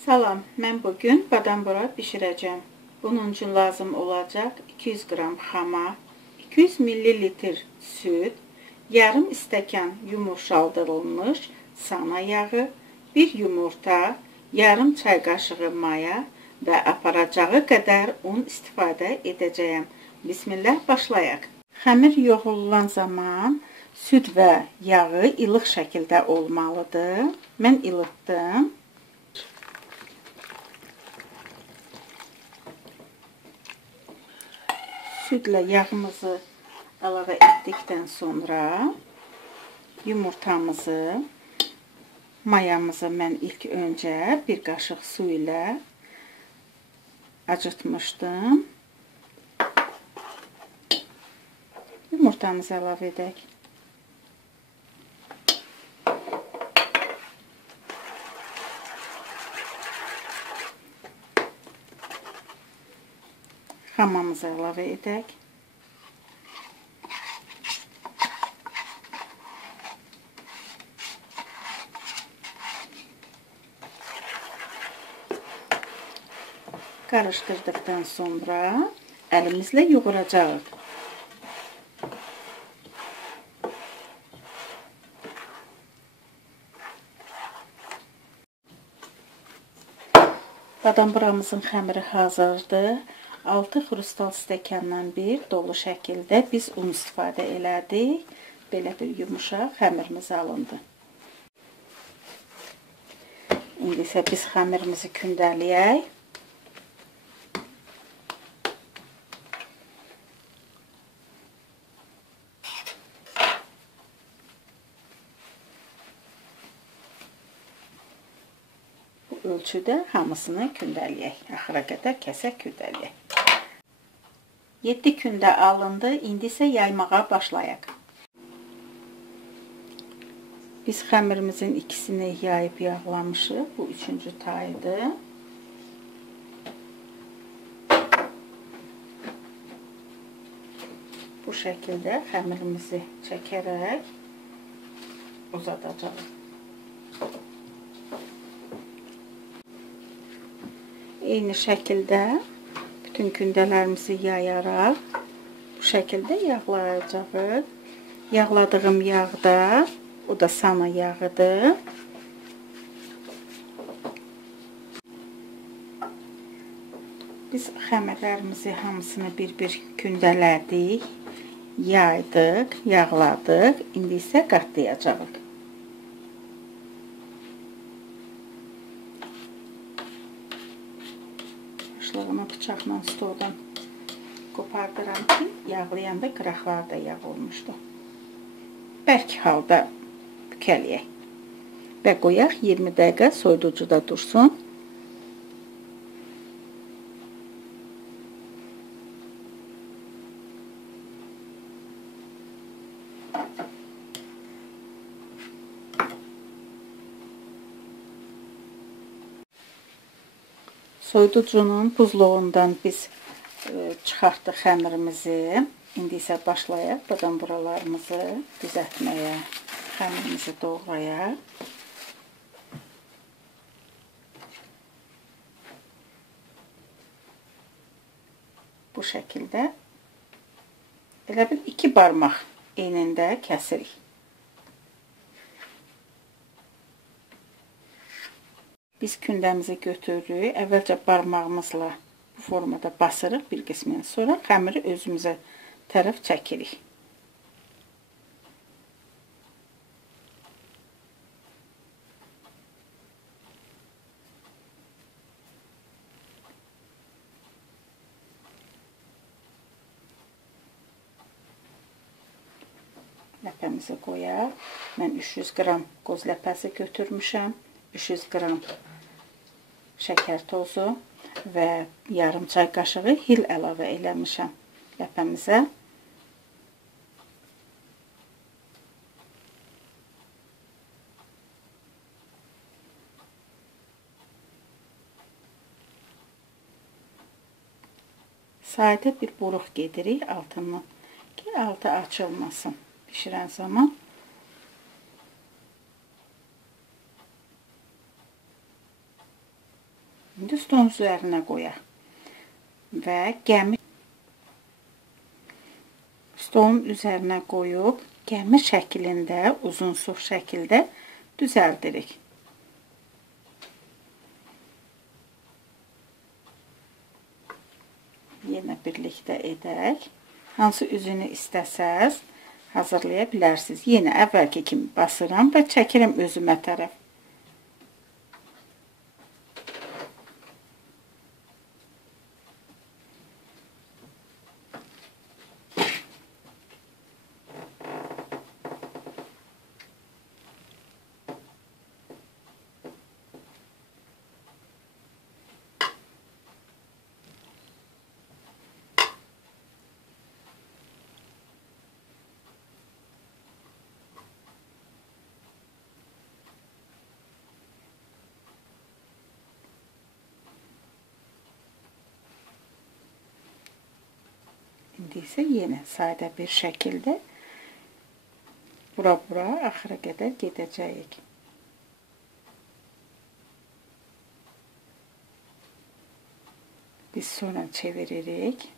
Salam, mən bugün badambura bişirəcəm. Bunun üçün lazım olacaq 200 qram xama, 200 ml süd, yarım stəkan yumuşaldırılmış sana yağı, bir yumurta, yarım çay qaşığı maya və aparacağı qədər un istifadə edəcəyəm. Bismillah, başlayaq. Xəmir yoğrulan zaman süd və yağı ilıq şəkildə olmalıdır. Mən ilıtdım. Südlə yağımızı əlavə etdikdən sonra yumurtamızı, mayamızı mən ilk öncə bir qaşıq su ilə acıtmışdım. Yumurtamızı əlavə edək. Xamamızı əlavə edək. Qarışdırdıqdan sonra əlimizlə yoğuracağıq. Badamburamızın xəmiri hazırdır. 6 xrustal stəkandan bir dolu şəkildə biz un istifadə elədik. Belə bir yumuşaq xəmirimiz alındı. İndi isə biz xəmirimizi kündələyək. Bu ölçüdə hamısını kündələyək. Axıra qədər kəsək kündələyək. 7 kündə alındı, indi isə yaymağa başlayaq. Biz xəmirimizin ikisini yayıb yağlamışıq. Bu üçüncü tayıdır. Bu şəkildə xəmirimizi çəkərək uzadacağıq. Eyni şəkildə bütün kündələrimizi yayaraq bu şəkildə yağlayacağıq. Yağladığım yağda, o da sana yağıdır. Biz xəmirlərimizi hamısını bir-bir kündələdik, yaydıq, yağladıq. İndi isə qatlayacağıq. Başlığını bıçaqla stoldan qopardıram ki, yağlayanda qıraqlarda yağ olmuşdu. Bərk halda bükəliyək və qoyaq 20 dəqiqə soyuducuda dursun. Soyuducunun buzluğundan biz çıxartdıq xəmirimizi. İndi isə başlayaq badamburalarımızı düzəltməyə. Xəmirimizi doğrayaq. Bu şəkildə elə bir 2 barmaq enində kəsirik. Biz kündəmizi götürürük. Əvvəlcə barmağımızla bu formada basırıq bir qismini. Sonra xəmiri özümüzə tərəf çəkirik. Ləpəmizi qoyaq. Mən 300 qram qoz ləpəsi götürmüşəm. 300 qram şəkər tozu və yarım çay qaşığı hil əlavə eləmişəm ləpəmizə. Sadə bir buruq gedirik altından ki, altı açılmasın pişirən zaman. İndi stolun üzərinə qoyaq. Və gəmir stolun üzərinə qoyub gəmir şəklində, uzunsov şəkildə düzəldirik. Yenə birlikdə edək. Hansı üzünü istəsəz hazırlaya bilərsiniz. Yenə əvvəlki kimi basıram və çəkirəm özümə tərəf. İndi isə yenə sadə bir şəkildə bura axıra qədər gedəcəyik. Biz sonra çeviririk.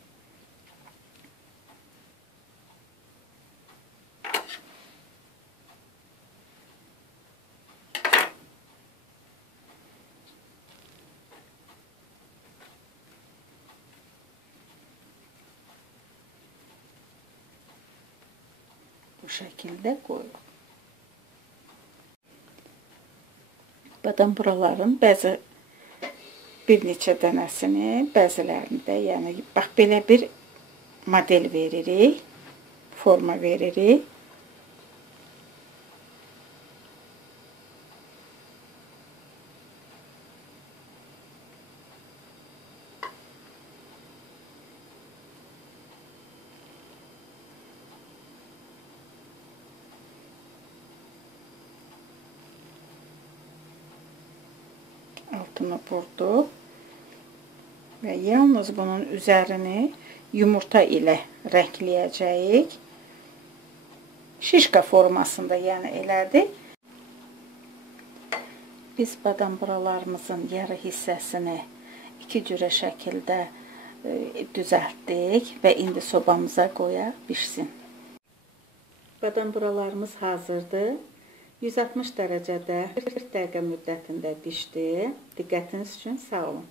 Bu şəkildə qoyuruq. Badam buraların bir neçə dənəsini, bəzilərini də, yəni bax belə bir model veririk, forma veririk. Altını vurduq və yalnız bunun üzərini yumurta ilə rəngləyəcəyik. Şişka formasında yəni elədik. Biz badam buralarımızın yarı hissəsini iki cürə şəkildə düzəltdik və indi sobamıza qoya bişsin. Badam buralarımız hazırdır. 160 dərəcədə 40 dəqiqə müddətində bişdi. Diqqətiniz üçün sağ olun.